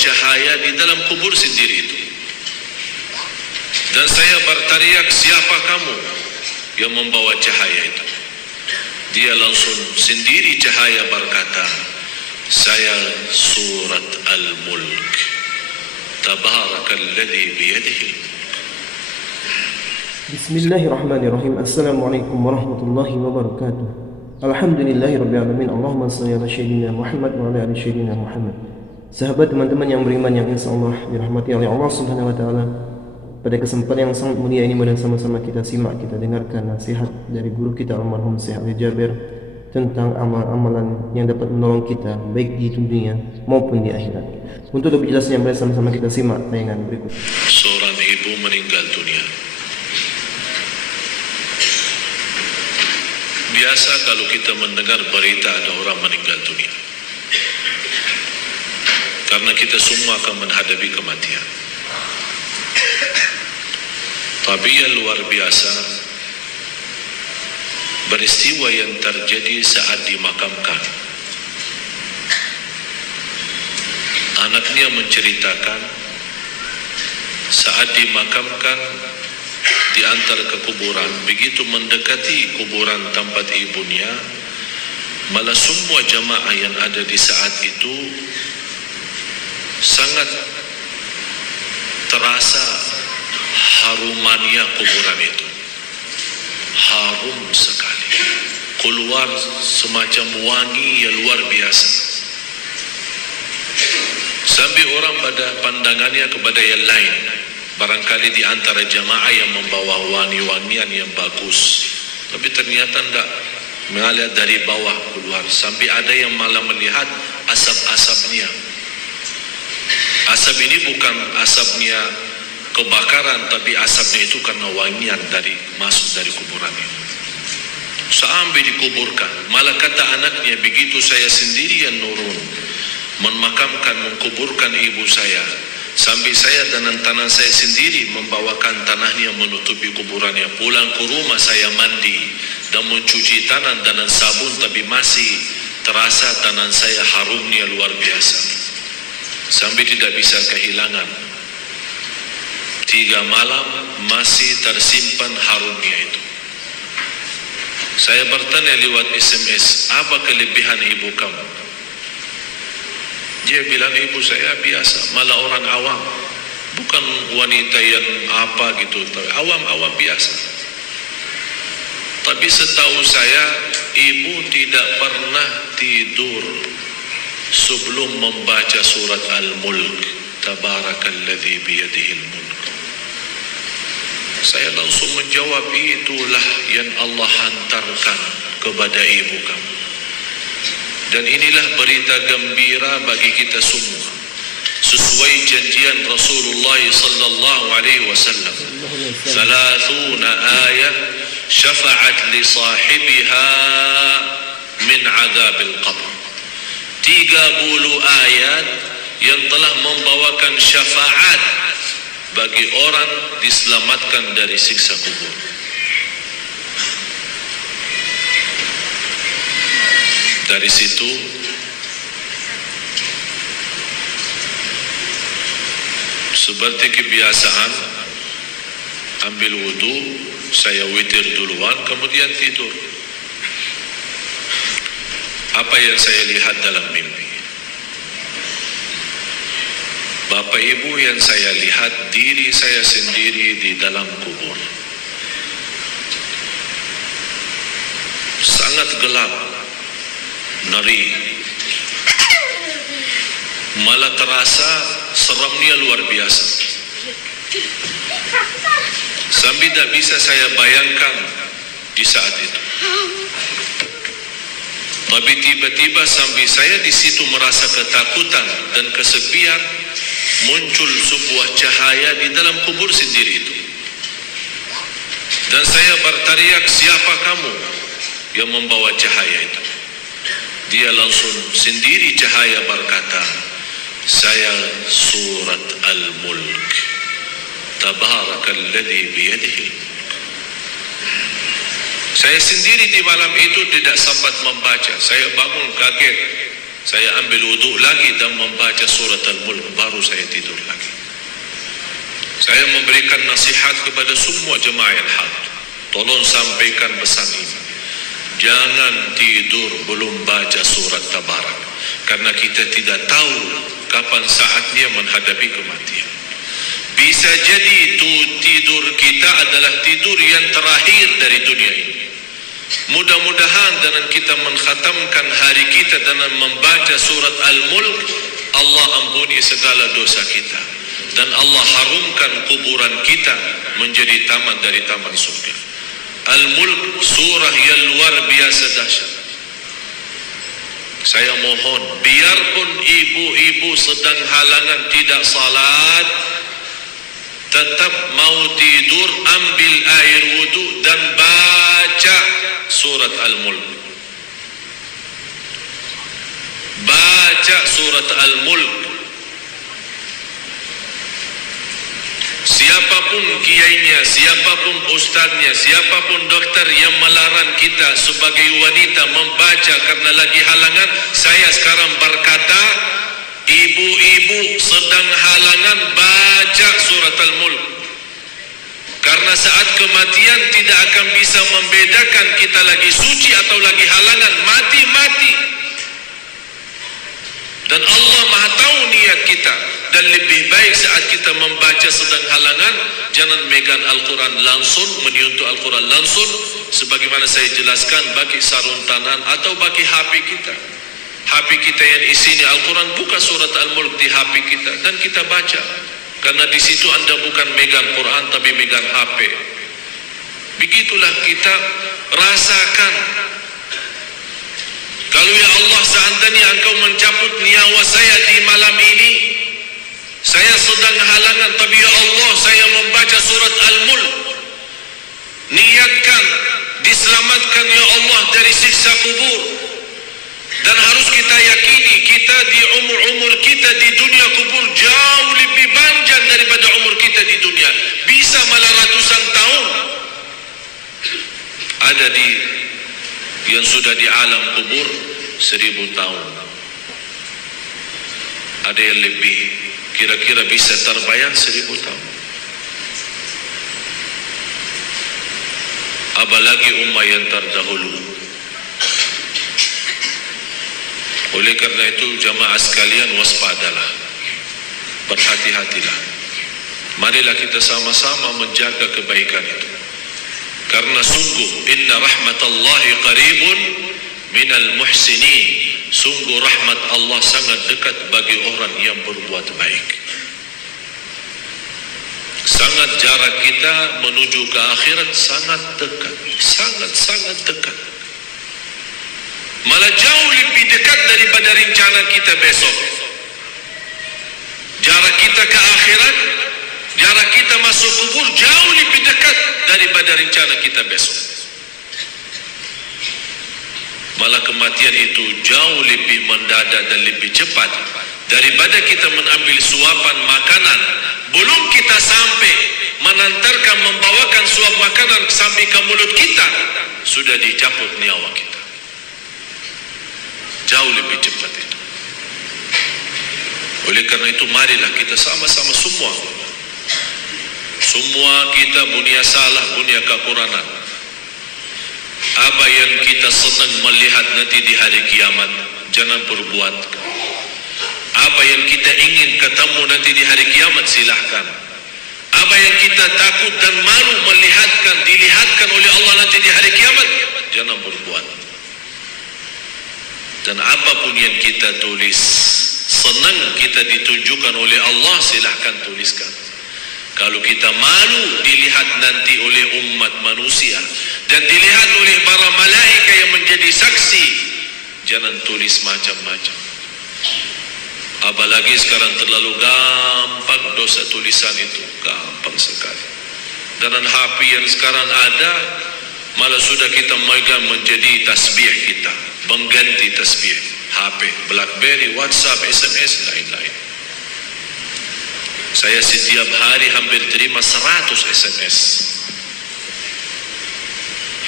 cahaya di dalam kubur sendiri itu. Dan saya berteriak, siapa kamu yang membawa cahaya itu? Dia langsung sendiri cahaya berkata, saya surat Al-Mulk. Tabarakalladzi biyadihi. Bismillahirrahmanirrahim. Assalamualaikum warahmatullahi wabarakatuh. Alhamdulillahirabbil alamin. Allahumma shalli ala sayyidina Muhammad wa ala ali sayyidina Muhammad. Sahabat, teman-teman yang beriman yang insyaallah dirahmati oleh Allah Subhanahu wa taala, pada kesempatan yang sangat mulia ini mari sama-sama kita simak, kita dengarkan nasihat dari guru kita almarhum Syekh Ali Jabir tentang amal-amalan yang dapat menolong kita baik di dunia maupun di akhirat. Untuk lebih jelasnya mari sama-sama kita simak tayangan berikut. Seorang ibu meninggal dunia. Biasa kalau kita mendengar berita ada orang meninggal dunia, karena kita semua akan menghadapi kematian. Tapi yang luar biasa, peristiwa yang terjadi saat dimakamkan. Anaknya menceritakan saat dimakamkan di antara kekuburan, begitu mendekati kuburan tempat ibunya, malah semua jamaah yang ada di saat itu sangat terasa harumannya kuburan itu. Harum sekali, keluar semacam wangi yang luar biasa, sampai orang pada pandangannya kepada yang lain. Barangkali di antara jamaah yang membawa wangi-wangian yang bagus, tapi ternyata tidak, mengalir dari bawah keluar, sampai ada yang malah melihat asap-asapnya. Asap ini bukan asapnya kebakaran, tapi asapnya itu karena wangian dari masuk dari kuburan itu. Sampai dikuburkan, malah kata anaknya, begitu saya sendiri yang nurun memakamkan, mengkuburkan ibu saya, sampai saya dengan tanah saya sendiri membawakan tanahnya menutupi kuburannya. Pulang ke rumah saya mandi dan mencuci tanah dengan sabun, tapi masih terasa tanah saya harumnya luar biasa, sampai tidak bisa kehilangan. 3 malam masih tersimpan harumnya itu. Saya bertanya lewat SMS, apa kelebihan ibu kamu? Dia bilang, ibu saya biasa, malah orang awam, bukan wanita yang apa gitu, awam-awam biasa. Tapi setahu saya, ibu tidak pernah tidur sebelum membaca surat Al-Mulk. Tabarakalladzi biyadihil mulk. Saya langsung menjawab, itulah yang Allah hantarkan kepada ibu kamu. Dan inilah berita gembira bagi kita semua, sesuai janjian Rasulullah sallallahu alaihi wasallam. 30 ayat syafa'at li sahibiha min adzabil qabr. 30 ayat yang telah membawakan syafaat bagi orang diselamatkan dari siksa kubur. Dari situ seperti kebiasaan, ambil wudu, saya witir duluan, kemudian tidur. Apa yang saya lihat dalam mimpi? Bapak Ibu, yang saya lihat diri saya sendiri di dalam kubur. Sangat gelap, ngeri, malah terasa seramnya luar biasa, sampai tidak bisa saya bayangkan di saat itu. Tapi tiba-tiba sampai saya di situ merasa ketakutan dan kesepian, muncul sebuah cahaya di dalam kubur sendiri itu. Dan saya berteriak, siapa kamu yang membawa cahaya itu? Dia langsung sendiri cahaya berkata, saya surat Al-Mulk. Tabarakalladzi biyadihi. Saya sendiri di malam itu tidak sempat membaca. Saya bangun kaget. Saya ambil wudhu lagi dan membaca surat Al-Mulk, baru saya tidur lagi. Saya memberikan nasihat kepada semua jemaah yang hadir. Tolong sampaikan pesan ini. Jangan tidur belum baca surat Tabarak, karena kita tidak tahu kapan saatnya menghadapi kematian. Bisa jadi tidur kita adalah tidur yang terakhir dari dunia ini. Mudah-mudahan dengan kita mengkhatamkan hari kita dengan membaca surat Al-Mulk, Allah ampuni segala dosa kita, dan Allah harumkan kuburan kita menjadi taman dari taman surga. Al-Mulk surah yang luar biasa dahsyat. Saya mohon, biarpun ibu-ibu sedang halangan tidak salat, tetap mau tidur, ambil air wudu dan baca surat Al-Mulk. Baca surat Al-Mulk. Siapapun kiainya, siapapun ustaznya, siapapun dokter yang melarang kita sebagai wanita membaca karena lagi halangan, saya sekarang berkata, ibu-ibu sedang halangan, baca surat Al-Mulk. Karena saat kematian tidak akan bisa membedakan kita lagi suci atau lagi halangan, mati-mati. Dan Allah Maha tahu niat kita. Dan lebih baik saat kita membaca sedang halangan, jangan megang Al-Quran langsung, menyentuh Al-Quran langsung, sebagaimana saya jelaskan, bagi sarung tangan atau bagi HP kita. HP kita yang isinya Al-Quran, buka surat Al-Mulk di HP kita dan kita baca. Karena di situ Anda bukan megang Quran tapi megang HP. Begitulah kita rasakan. Kalau ya Allah, seandainya Engkau mencabut nyawa saya di malam ini, saya sedang halangan, tapi ya Allah, saya membaca surat Al-Mulk. Niatkan diselamatkan ya Allah dari siksa kubur. Dan harus kita yakini, kita di umur kita di dunia kubur jauh lebih panjang daripada umur kita di dunia. Bisa malah ratusan tahun. Ada yang sudah di alam kubur 1000 tahun. Ada yang lebih, kira-kira bisa terbayang 1000 tahun. Apalagi umat yang terdahulu. Oleh karena itu jamaah sekalian, waspadalah, berhati-hatilah. Marilah kita sama-sama menjaga kebaikan itu. Karena sungguh inna rahmatallahi qaribun minal muhsinin. Sungguh rahmat Allah sangat dekat bagi orang yang berbuat baik. Sangat jarak kita menuju ke akhirat sangat dekat, sangat dekat. Malah jauh lebih dekat daripada rencana kita besok. Jarak kita ke akhirat, jarak kita masuk kubur jauh lebih dekat daripada rencana kita besok. Malah kematian itu jauh lebih mendadak dan lebih cepat daripada kita mengambil suapan makanan. Belum kita sampai menantarkan, membawakan suap makanan sampai ke mulut kita, sudah dicabut nyawa kita. Jauh lebih cepat itu. Oleh karena itu marilah kita sama-sama semua kita punya salah, punya kekurangan. Apa yang kita senang melihat nanti di hari kiamat, jangan perbuat. Apa yang kita ingin ketemu nanti di hari kiamat, silahkan. Apa yang kita takut dan malu dilihatkan oleh Allah nanti di hari kiamat, jangan berbuat. Dan apapun yang kita tulis, senang kita ditunjukkan oleh Allah, silahkan tuliskan. Kalau kita malu dilihat nanti oleh umat manusia dan dilihat oleh para malaikat yang menjadi saksi, jangan tulis macam-macam. Apalagi sekarang terlalu gampang dosa tulisan itu, gampang sekali. Dan HP yang sekarang ada, malah sudah kita megang menjadi tasbih kita, mengganti tasbih. HP, BlackBerry, WhatsApp, SMS, lain-lain. Saya setiap hari hampir terima 100 SMS.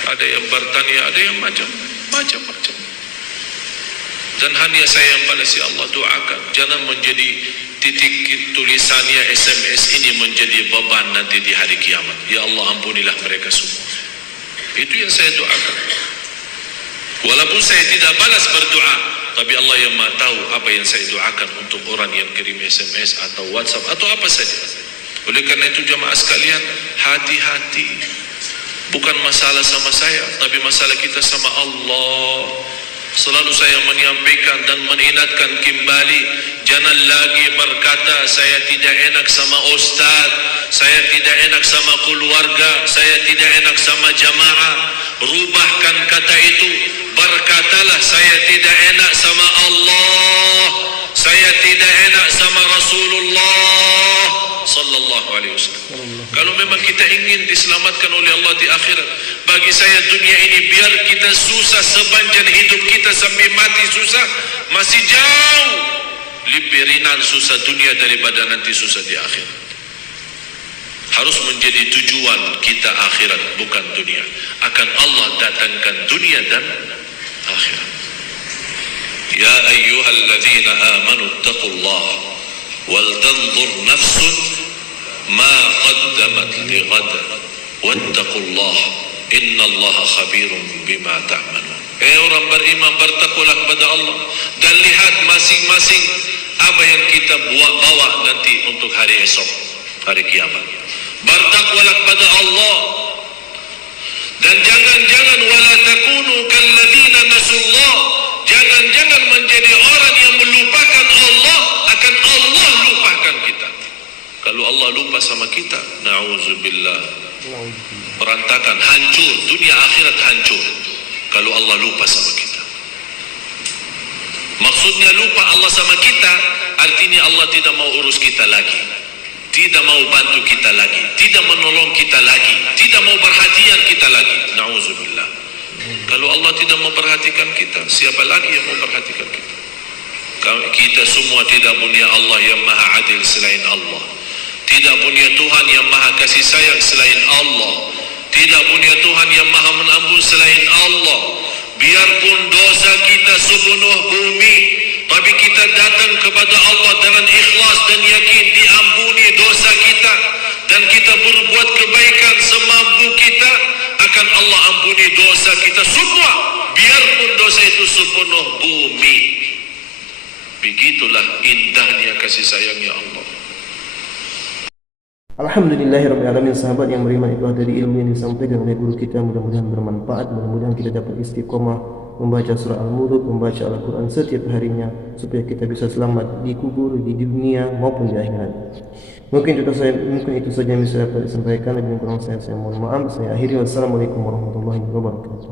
Ada yang bertanya, ada yang macam-macam. Dan hanya saya yang pada si Allah doakan, jangan menjadi titik tulisannya SMS ini menjadi beban nanti di hari kiamat. Ya Allah, ampunilah mereka semua. Itu yang saya doakan. Walaupun saya tidak balas berdoa, tapi Allah yang Maha tahu apa yang saya doakan untuk orang yang kirim SMS atau WhatsApp atau apa saja. Oleh karena itu jamaah sekalian, hati-hati. Bukan masalah sama saya, tapi masalah kita sama Allah. Selalu saya menyampaikan dan mengingatkan kembali, jangan lagi berkata saya tidak enak sama ustaz, saya tidak enak sama keluarga, saya tidak enak sama jamaah. Rubahkan kata itu, berkatalah saya tidak enak sama Allah, saya tidak enak sama Rasulullah sallallahu alaihi wasallam. Kalau memang kita ingin diselamatkan oleh Allah di akhirat, bagi saya dunia ini biar kita susah sepanjang hidup kita sampai mati susah, masih jauh lebih ringan susah dunia daripada nanti susah di akhirat. Harus menjadi tujuan kita akhirat, bukan dunia. Akan Allah datangkan dunia dan akhirat. Ya ayyuhalladzina amanu taqullah wal tanzur nafsun ma qaddamat lighad wattaqullah innallaha khabirun bima ta'malun. Orang beriman, bertakwalah kepada Allah dan lihat masing-masing apa yang kita bawa nanti untuk hari esok, hari kiamat. Bertakwalah kepada Allah dan jangan wala takunu kalladzina nasullah, jangan menjadi orang yang melupakan Allah, akan Allah lupakan kita. Kalau Allah lupa sama kita, na'udzubillah, berantakan, hancur, dunia akhirat hancur kalau Allah lupa sama kita. Maksudnya lupa Allah sama kita, artinya Allah tidak mau urus kita lagi, tidak mau bantu kita lagi, tidak menolong kita lagi, tidak mau perhatian kita lagi. Na'udzubillah. Kalau Allah tidak memperhatikan kita, siapa lagi yang memperhatikan kita? Kita semua tidak punya Allah yang maha adil selain Allah, tidak punya Tuhan yang maha kasih sayang selain Allah, tidak punya Tuhan yang maha mengampun selain Allah. Biarpun dosa kita sepenuh bumi, tapi kita datang kepada Allah dengan ikhlas dan yakin diampuni dosa kita, dan kita berbuat kebaikan semampu kita, akan Allah ampuni dosa kita semua, biarpun dosa itu sepenuh bumi. Begitulah indahnya kasih sayangnya Allah. Alhamdulillahirrabbilalamin. Sahabat yang beriman, itu dari ilmu yang disampaikan oleh guru kita, mudah-mudahan bermanfaat, mudah-mudahan kita dapat istiqomah membaca surah Al-Mulk, membaca Al-Quran setiap harinya, supaya kita bisa selamat di kubur, di dunia maupun di akhirat. Mungkin itu saja yang bisa saya sampaikan. Lebih kurang saya mohon maaf. Saya akhiri. Wassalamualaikum warahmatullahi wabarakatuh.